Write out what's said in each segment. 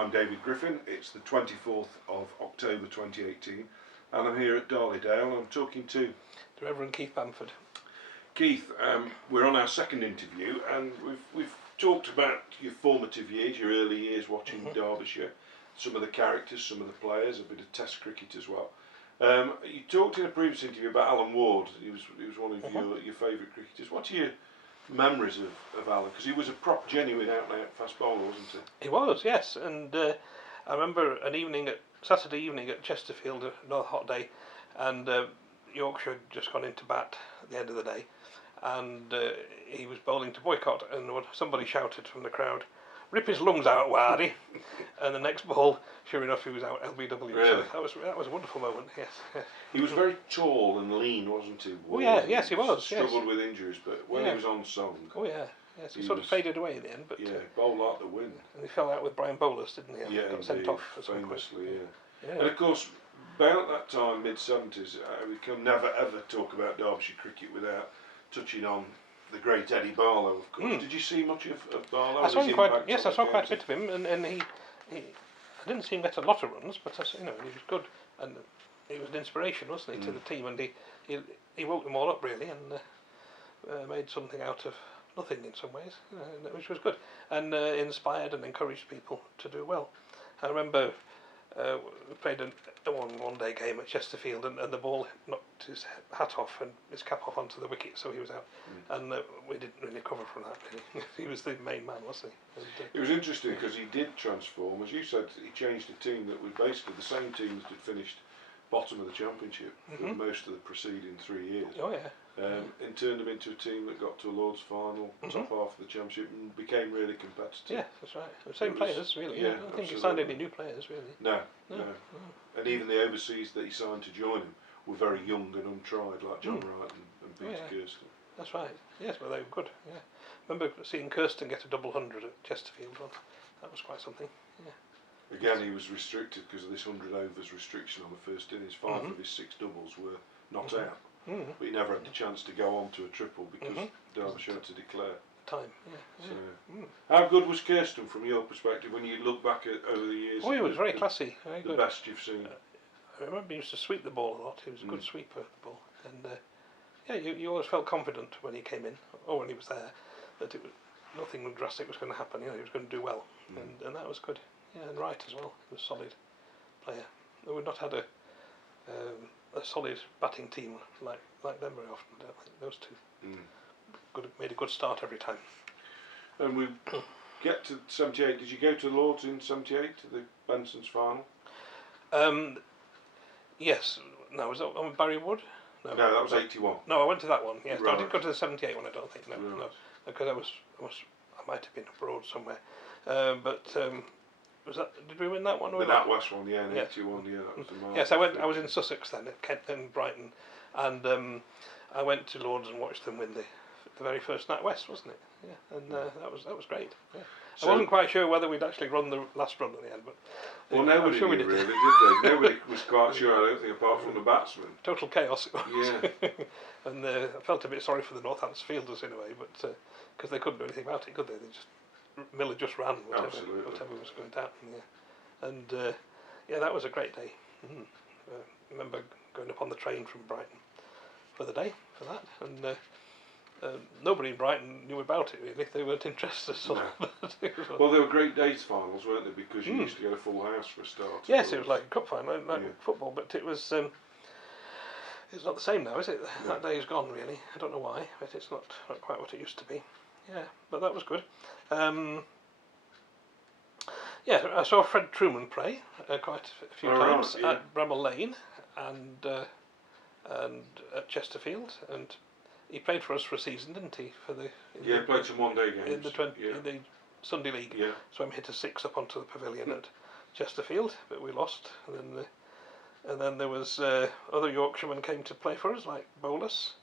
I'm David Griffin. It's the 24th of October 2018 and I'm here at Darleydale. I'm talking to Reverend Keith Bamford. Keith, we're on our second interview and we've talked about your formative years, your early years watching Derbyshire, some of the characters, some of the players, a bit of Test cricket as well. You talked in a previous interview about Alan Ward. He was one of your favourite cricketers. What are your memories of Alan? Because he was a prop, genuine out-and-out fast bowler, wasn't he? He was, yes. And I remember Saturday evening at Chesterfield, another hot day, and Yorkshire had just gone into bat at the end of the day, and he was bowling to Boycott, and somebody shouted from the crowd, "Rip his lungs out, Wardy!" And the next ball, sure enough, he was out LBW. Really? So that was a wonderful moment. Yes. He was very tall and lean, wasn't he? Oh yeah, yes, he was. Struggled with injuries, but when he was on song, oh yeah, yes, he sort of faded away in the end. But bowled like the wind. And he fell out with Brian Bolus, didn't he? Yeah, got sent off at some famously. point. Yeah. And of course, about that time, mid-70s, we can never ever talk about Derbyshire cricket without touching on the great Eddie Barlow, of course. Did you see much of Barlow? I saw him quite. Yes, I saw quite a bit of him, and he I didn't see him get a lot of runs, but he was good, and he was an inspiration, wasn't he, to the team, and he woke them all up really, and made something out of nothing in some ways, which was good, and inspired and encouraged people to do well. I remember we played a one-day game at Chesterfield, and the ball knocked his hat off and his cap off onto the wicket, so he was out. And we didn't really cover from that, really. He was the main man, wasn't he? And, it was interesting because he did transform. As you said, he changed a team that was basically the same team that had finished bottom of the championship for most of the preceding 3 years. Oh yeah. And turned them into a team that got to a Lord's final, top half of the championship, and became really competitive. Yeah, that's right. The same players, really. Yeah, I don't think he signed any new players, really. No. And even the overseas that he signed to join him were very young and untried, like John Wright and Peter Kirsten. That's right. Yes, well, they were good. Yeah. Remember seeing Kirsten get a double 100 at Chesterfield once. That was quite something. Yeah. Again, he was restricted because of this 100 overs restriction on the first innings. 5 of his 6 doubles were not out. But he never had the chance to go on to a triple because Derbyshire had to declare time. How good was Kirsten from your perspective when you look back at over the years? Oh, he was very classy, very good. The best you've seen. I remember he used to sweep the ball a lot. He was a good sweeper of the ball, and you always felt confident when he came in or when he was there that nothing drastic was going to happen. He was going to do well, and that was good. Yeah, and Wright as well. He was a solid player. We've not had a solid batting team like them very often. I don't think those two made a good start every time. And we get to 78. Did you go to Lords in 78 to the Benson's final? Yes. No, was that on Barry Wood? No, that was 81. No, I went to that one. Yes, right. I didn't go to the 78 one. I don't think. No, because I might have been abroad somewhere. Was that? Did we win that one? The NatWest one, in 81. Yeah, that was the mark. Yes, I was in Sussex then, at Kent and Brighton, and I went to Lords and watched them win the very first NatWest, wasn't it? Yeah, and that was great. Yeah. So I wasn't quite sure whether we'd actually run the last run at the end, but nobody sure did really, did they? Nobody was quite sure. I don't think, apart from the batsman. Total chaos it was. Yeah. And I felt a bit sorry for the Northants fielders in a way, but because they couldn't do anything about it, could they? Miller just ran whatever was going to happen. Yeah. And that was a great day. I remember going up on the train from Brighton for the day for that, and nobody in Brighton knew about it really. They weren't interested at all. No. Well, they were great days finals, weren't they? Because you used to get a full house for a start. Yes, it was like a cup final, like football, but it was. It's not the same now, is it? No. That day is gone really. I don't know why, but it's not quite what it used to be. Yeah, but that was good. I saw Fred Truman play quite a few times at Bramall Lane and at Chesterfield, and he played for us for a season, didn't he? He played some one-day games in the Sunday League. Yeah. So he hit a 6 up onto the pavilion at Chesterfield, but we lost. And then there was other Yorkshiremen came to play for us, like Bolus,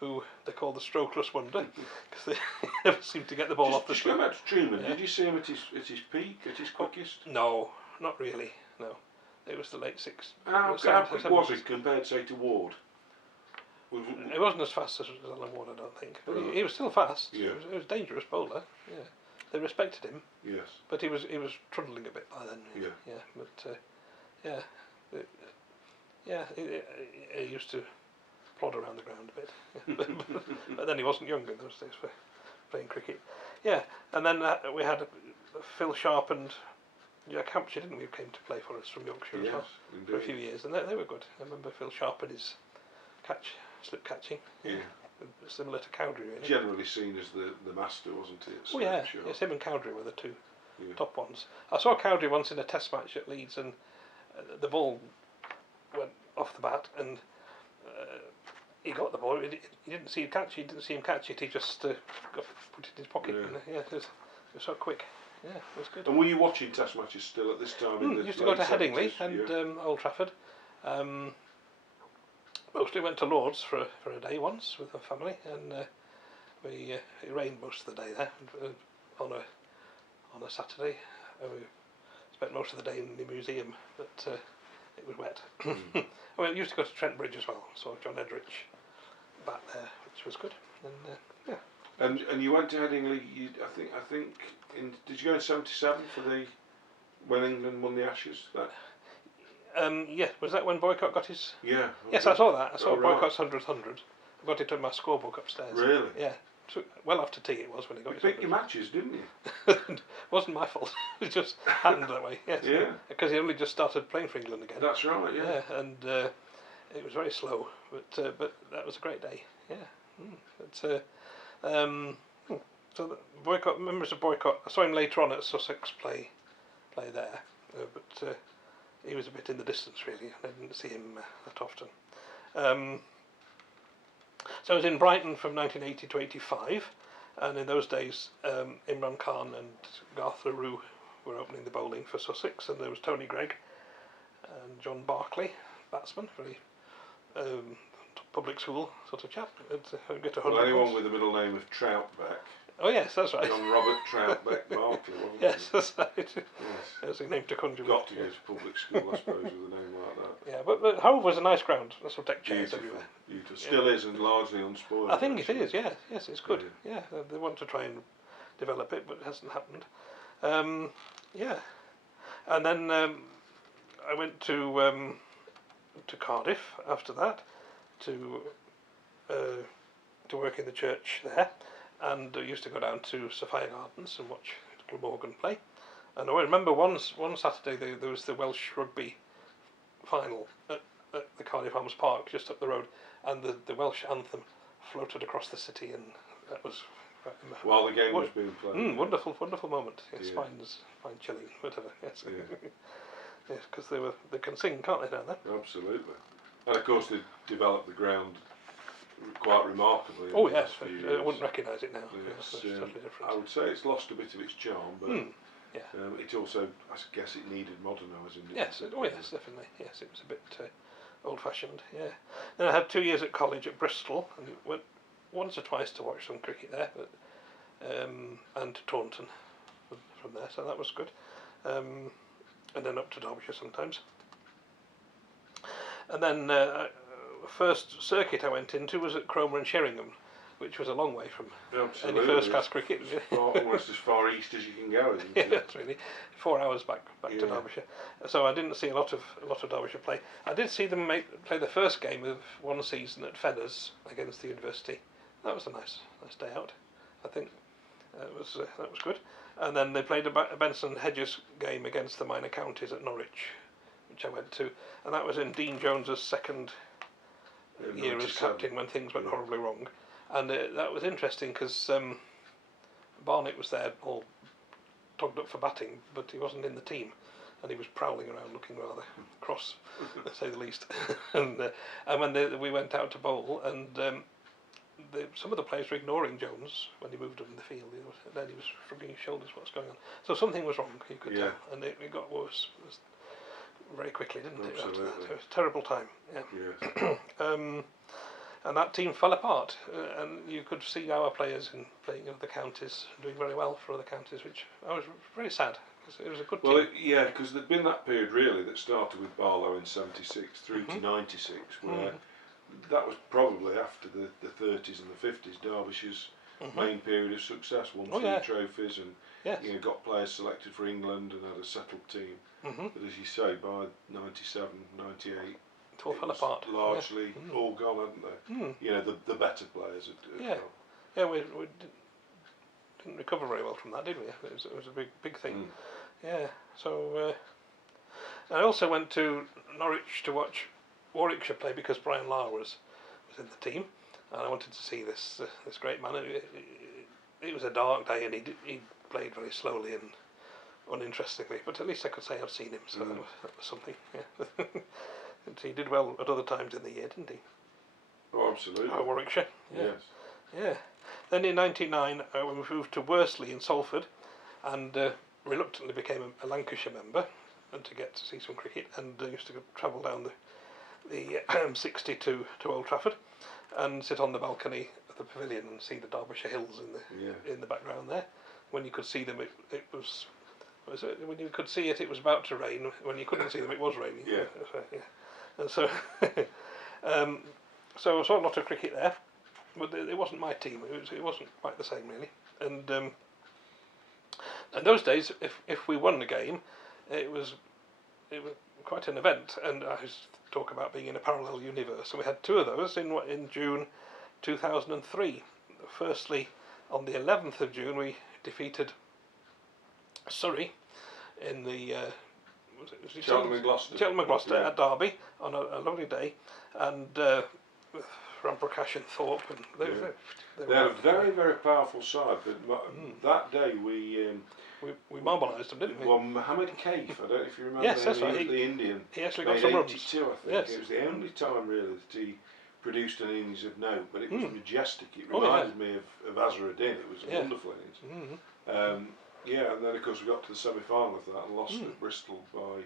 who they call the strokeless wonder, because they never seem to get the ball off the stroke. Just go back to Truman, did you see him at his peak, at his quickest? No, not really, no. It was the late 60s. How quick was it compared, say, to Ward? It wasn't as fast as Alan Ward, I don't think. But he was still fast. Yeah. It was a dangerous bowler, yeah. they respected him. Yes. But he was trundling a bit by then. Yeah. But he used to plod around the ground a bit. But then he wasn't young in those days for playing cricket. Yeah, and then we had Phil Sharp and Jack Hampshire, didn't we, who came to play for us from Yorkshire as well for a few years, and they were good. I remember Phil Sharp and his slip catching. Yeah. Similar to Cowdrey, really. Generally seen as the master, wasn't he? Oh yeah, yes, him and Cowdrey were the two top ones. I saw Cowdrey once in a test match at Leeds, and the ball went off the bat, and he got the ball. He didn't see him catch it. He didn't see him catch it. He just put it in his pocket. Yeah. And, it was so quick. Yeah, it was good. And were you watching test matches still at this time? Used to go to Headingley and Old Trafford. Mostly went to Lords for a day once with my family, and it rained most of the day there on a Saturday. We spent most of the day in the museum, but it was wet. We used to go to Trent Bridge as well. Saw John Edrich back there, which was good. And And you went to Headingley. I think. Did you go in '77 for when England won the Ashes? Yeah, was that when Boycott got his? Yeah. Okay. Yes, I saw that. I saw right. Boycott's 100th 100. I got it in my scorebook upstairs. Really? Yeah. Well after tea it was when he got You his. picked your matches, didn't you? Wasn't my fault. It just happened that way. Yes. Yeah. Because he only just started playing for England again. That's right. Yeah. And it was very slow, but that was a great day. Yeah. So the Boycott, members of Boycott, I saw him later on at Sussex play there, but he was a bit in the distance really. I didn't see him that often. So I was in Brighton from 1980 to 85, and in those days Imran Khan and Garth LaRue were opening the bowling for Sussex, and there was Tony Gregg and John Barclay, batsman, very public school sort of chap. Well, anyone with the middle name of Troutbeck. Oh yes, that's right. John Robert Troutbeck Barclay, wasn't yes, he? that's right. Yes. That's a name to conjure. Got to go to public school, I suppose, with a name like that. Yeah, but Hove was a nice ground. Lots of deck chairs everywhere. Beautiful. Still is, and largely unspoiled. I think it is. Yeah, yes, it's good. Yeah, they want to try and develop it, but it hasn't happened. Yeah, and then I went to Cardiff after that to work in the church there, and I used to go down to Sophia Gardens and watch Glamorgan play. And I remember one Saturday there was the Welsh rugby final at the Cardiff Arms Park just up the road, and the Welsh anthem floated across the city, and that was while the game was being played. Wonderful moment. Yes, fine chilling, whatever. Yes, yes, because they can sing, can't they, down there? Absolutely. And of course they developed the ground quite remarkably. Oh yes, I wouldn't recognise it now. Yes, it's totally different. I would say it's lost a bit of its charm, but it also, I guess, it needed modernising. Yes, yes, definitely. Yes, it was a bit old-fashioned. Yeah. Then I had 2 years at college at Bristol, and went once or twice to watch some cricket there, but and to Taunton from there, so that was good. And then up to Derbyshire sometimes. And then first circuit I went into was at Cromer and Sheringham, which was a long way from any first-class cricket. Almost as far east as you can go, isn't it? Yes, really. 4 hours back to Derbyshire. So I didn't see a lot of Derbyshire play. I did see them play the first game of one season at Fedders against the University. That was a nice day out, I think. That was good. And then they played a Benson Hedges game against the minor counties at Norwich, which I went to, and that was in Dean Jones's second year as captain when things went horribly wrong. And that was interesting because Barnett was there all togged up for batting, but he wasn't in the team, and he was prowling around looking rather cross, to say the least. And when we went out to bowl, and some of the players were ignoring Jones when he moved up in the field. Then he was shrugging his shoulders, what's going on? So something was wrong, you could tell, and it got worse very quickly, didn't it? After that. It was a terrible time. Yeah. Yes. And that team fell apart, and you could see our players playing in other counties doing very well for other counties, which I was very sad, because it was a good team. Well, because there'd been that period really that started with Barlow in '76 through to '96, where that was probably after the 30s and the 50s. Derbyshire's main period of success. Won Oh, 3 yeah. trophies and Yes. got players selected for England and had a settled team. But as you say, by 97, 98, It all fell apart. largely all gone, hadn't they? The better players had Yeah. gone. Yeah, we didn't recover very well from that, did we? It was a big thing. Yeah. So I also went to Norwich to watch Warwickshire play because Brian Lar was in the team, and I wanted to see this great man. It was a dark day, and he played very slowly and uninterestingly, but at least I could say I'd seen him, so that was something. Yeah. And he did well at other times in the year, didn't he? Oh, absolutely. Warwickshire. Yeah. Yes. Yeah. Then in '99 we moved to Worsley in Salford, and reluctantly became a Lancashire member, and to get to see some cricket, and used to travel down the 60 to Old Trafford, and sit on the balcony of the pavilion and see the Derbyshire hills in the background there. When you could see them, it was when you could see it, it was about to rain. When you couldn't see them, it was raining. Yeah. And so, so I saw a lot of cricket there, but it wasn't my team. It wasn't quite the same really. And in those days, if we won the game, it was quite an event. And I was talk about being in a parallel universe. And we had 2 of those in June 2003. Firstly, on the 11th of June, we defeated Surrey in the Cheltenham and Gloucester. at Derby on a lovely day, and with Ramprakash and Thorpe, and they had a very, very powerful side. But that day we marmalised them, didn't we? Well, Mohammed Kaif, I don't know if you remember. Yes, that's right. The Indian. He actually got made some runs. 82, I think. Yes. It was the only time really that he produced an innings of note, but it was majestic. It reminded me of Azharuddin. It was a wonderful innings. And then of course we got to the semi-final of that and lost at Bristol by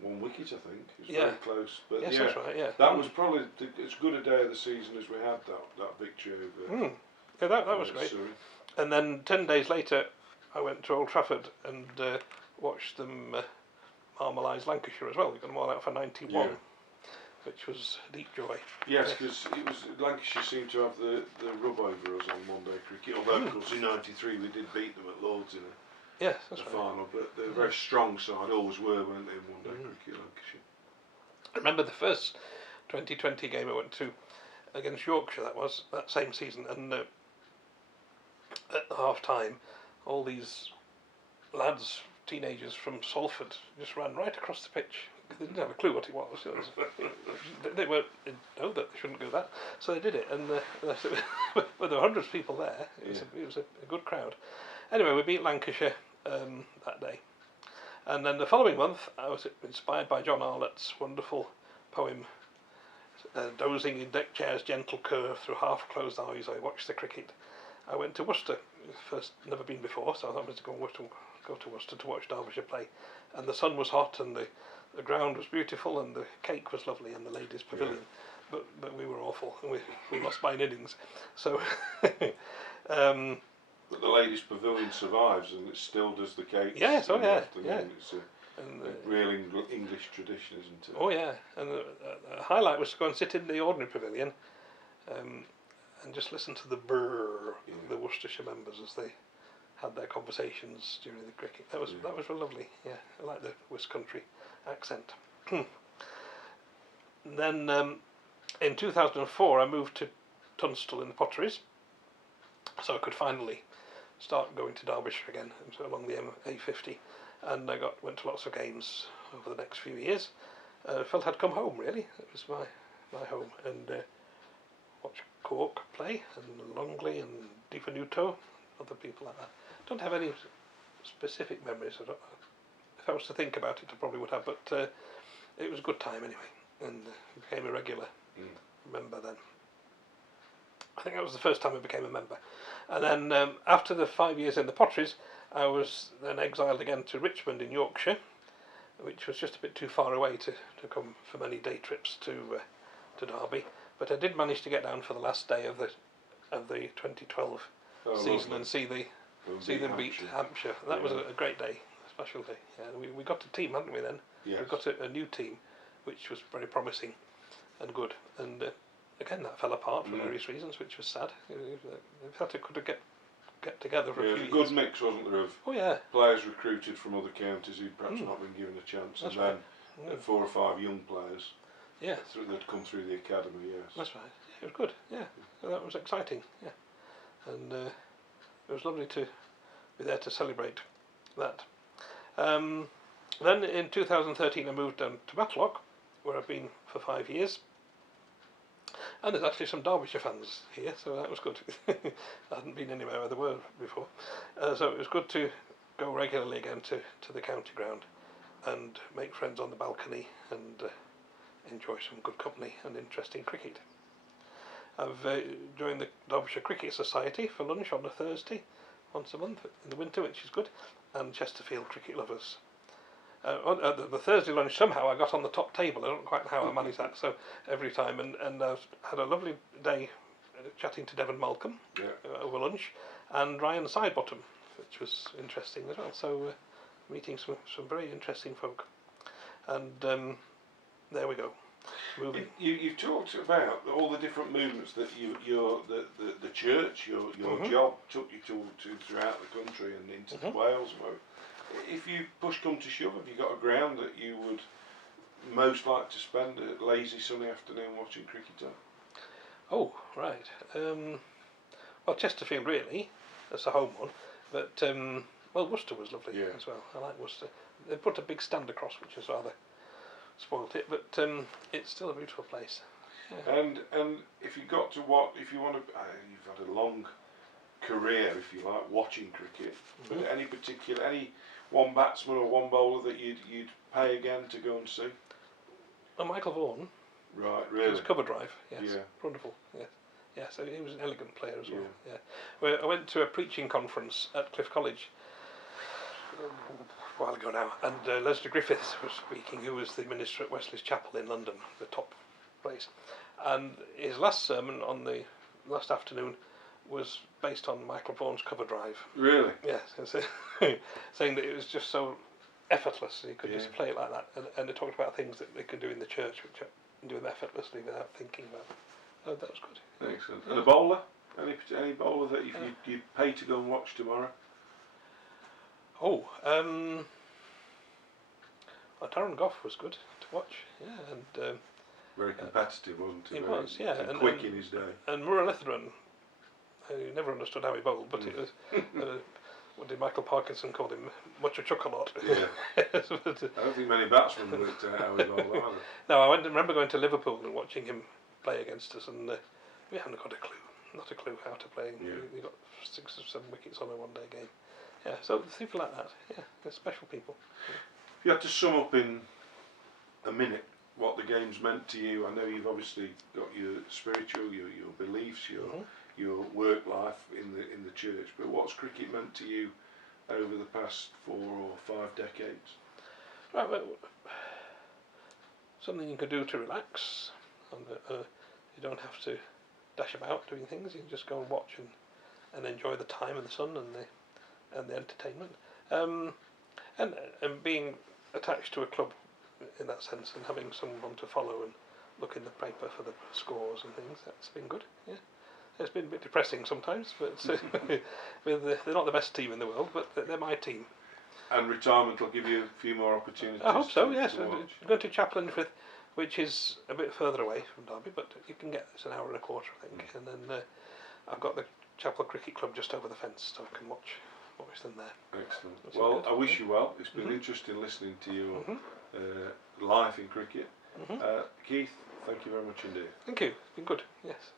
1 wicket, I think. It was very close. But yes, that's right. Yeah. That was probably as good a day of the season as we had. That victory over. Yeah, that was great. Surrey. And then 10 days later, I went to Old Trafford and watched them marmalise Lancashire as well. We got them all out for 91, which was a deep joy. Yes, because Lancashire seemed to have the rub over us on one day cricket. Although of course in '93 we did beat them at Lords in the final, but they're a very strong side, always were, weren't they, in one day cricket, Lancashire. I remember the first 2020 game I went to against Yorkshire. That same season, and at half time, all these lads, teenagers from Salford, just ran right across the pitch. They didn't have a clue what it was. They weren't know that they shouldn't go that, so they did it. And well, there were hundreds of people there. It was a good crowd. Anyway, we beat Lancashire that day, and then the following month, I was inspired by John Arlett's wonderful poem. Dozing in deck chairs, gentle curve through half-closed eyes, I watched the cricket. I went to Worcester, first never been before, so I thought I was going to go to Worcester to watch Derbyshire play. And the sun was hot, and the ground was beautiful, and the cake was lovely, and the ladies' pavilion. But we were awful, and we lost by an innings. So, but the ladies' pavilion survives, and it still does the cakes. Yes, in the yeah. afternoon. It's a real English tradition, isn't it? Oh yeah, and the highlight was to go and sit in the ordinary pavilion, and just listen to the brrr of the Worcestershire members as they had their conversations during the cricket. That was real lovely. Yeah, I like the West Country accent. Then in 2004 I moved to Tunstall in the Potteries, so I could finally start going to Derbyshire again, so along the A50, and I went to lots of games over the next few years. Felt I'd come home really. It was my home, and watched Cork play, and Longley and Di Venuto, other people like that. Don't have any specific memories. If I was to think about it, I probably would have, but it was a good time anyway, and became a regular member then. I think that was the first time I became a member. And then after the 5 years in the Potteries, I was then exiled again to Richmond in Yorkshire, which was just a bit too far away to come for many day trips to Derby. But I did manage to get down for the last day of the 2012 season and see them beat Hampshire. That was a great day, a special day. Yeah, we got a team, hadn't we then? Yes. We got a new team, which was very promising and good. And again, that fell apart for various reasons, which was sad. They felt it could get together for a few a years. good mix, wasn't there, of Oh yeah, players recruited from other counties who'd perhaps not been given a chance, that's and then right. 4 or 5 young players Yeah, that'd come through the academy. Yes, that's right. Yeah, it was good. Yeah, so that was exciting. Yeah, and it was lovely to be there to celebrate that. Then in 2013 I moved down to Matlock, where I've been for 5 years. And there's actually some Derbyshire fans here, so that was good. I hadn't been anywhere where there were before. So it was good to go regularly again to the county ground and make friends on the balcony and enjoy some good company and interesting cricket. I've joined the Derbyshire Cricket Society for lunch on a Thursday once a month in the winter, which is good, and Chesterfield Cricket Lovers. On the Thursday lunch, somehow I got on the top table. I don't quite know how I managed that. So every time, and I've had a lovely day chatting to Devon Malcolm over lunch, and Ryan Sidebottom, which was interesting as well. So meeting some very interesting folk, and there we go. Moving. You've talked about all the different movements that the church, your job took you to throughout the country and into Wales. If you push come to shove, have you got a ground that you would most like to spend a lazy sunny afternoon watching cricket on? Oh, right. Well, Chesterfield really, that's the home one. But well, Worcester was lovely as well. I like Worcester. They put a big stand across, which has rather spoilt it, but it's still a beautiful place. Yeah. And if you got to if you want to, you've had a long career, if you like, watching cricket. But any one batsman or one bowler that you'd pay again to go and see? Oh, Michael Vaughan. Right, really? His cover drive, yes. Yeah. Wonderful, yeah. Yeah, so he was an elegant player as well. Yeah. Well, I went to a preaching conference at Cliff College a while ago now, and Leslie Griffiths was speaking, who was the minister at Wesley's Chapel in London, the top place. And his last sermon on the last afternoon was based on Michael Vaughan's cover drive. Really? Yes, saying that it was just so effortless, he could just play it like that, and they talked about things that they could do in the church which do them effortlessly without thinking about it. Oh, that was good. Excellent. And a bowler? Any bowler that you'd pay to go and watch tomorrow? Oh, Darren Gough was good to watch, and very competitive, wasn't he? He was, yeah, and quick in his day. And Murray Letheran, I never understood how he bowled, but it was. What did Michael Parkinson call him? Much a chuck-a-lot. Yeah. I don't think many batsmen worked out how he bowled either. No, I remember going to Liverpool and watching him play against us, and we hadn't got a clue. Not a clue how to play. Yeah. We got 6 or 7 wickets on a one-day game. Yeah, so people like that. Yeah, they're special people. Yeah. If you had to sum up in a minute what the game's meant to you, I know you've obviously got your spiritual, your beliefs, your work life in the church, but what's cricket meant to you over the past 4 or 5 decades? Right, well, something you can do to relax, and you don't have to dash about doing things. You can just go and watch and enjoy the time and the sun and the entertainment, and being attached to a club in that sense, and having someone to follow and look in the paper for the scores and things. That's been good. Yeah. It's been a bit depressing sometimes, but they're not the best team in the world, but they're my team. And retirement will give you a few more opportunities. I hope so, yes. I'm going to Chaplainfrith, which is a bit further away from Derby, but you can get it's an hour and a quarter, I think. And then I've got the Chapel Cricket Club just over the fence, so I can watch them there. Excellent. Well, I wish you well. It's been interesting listening to your life in cricket. Keith, thank you very much indeed. Thank you. It's been good, yes.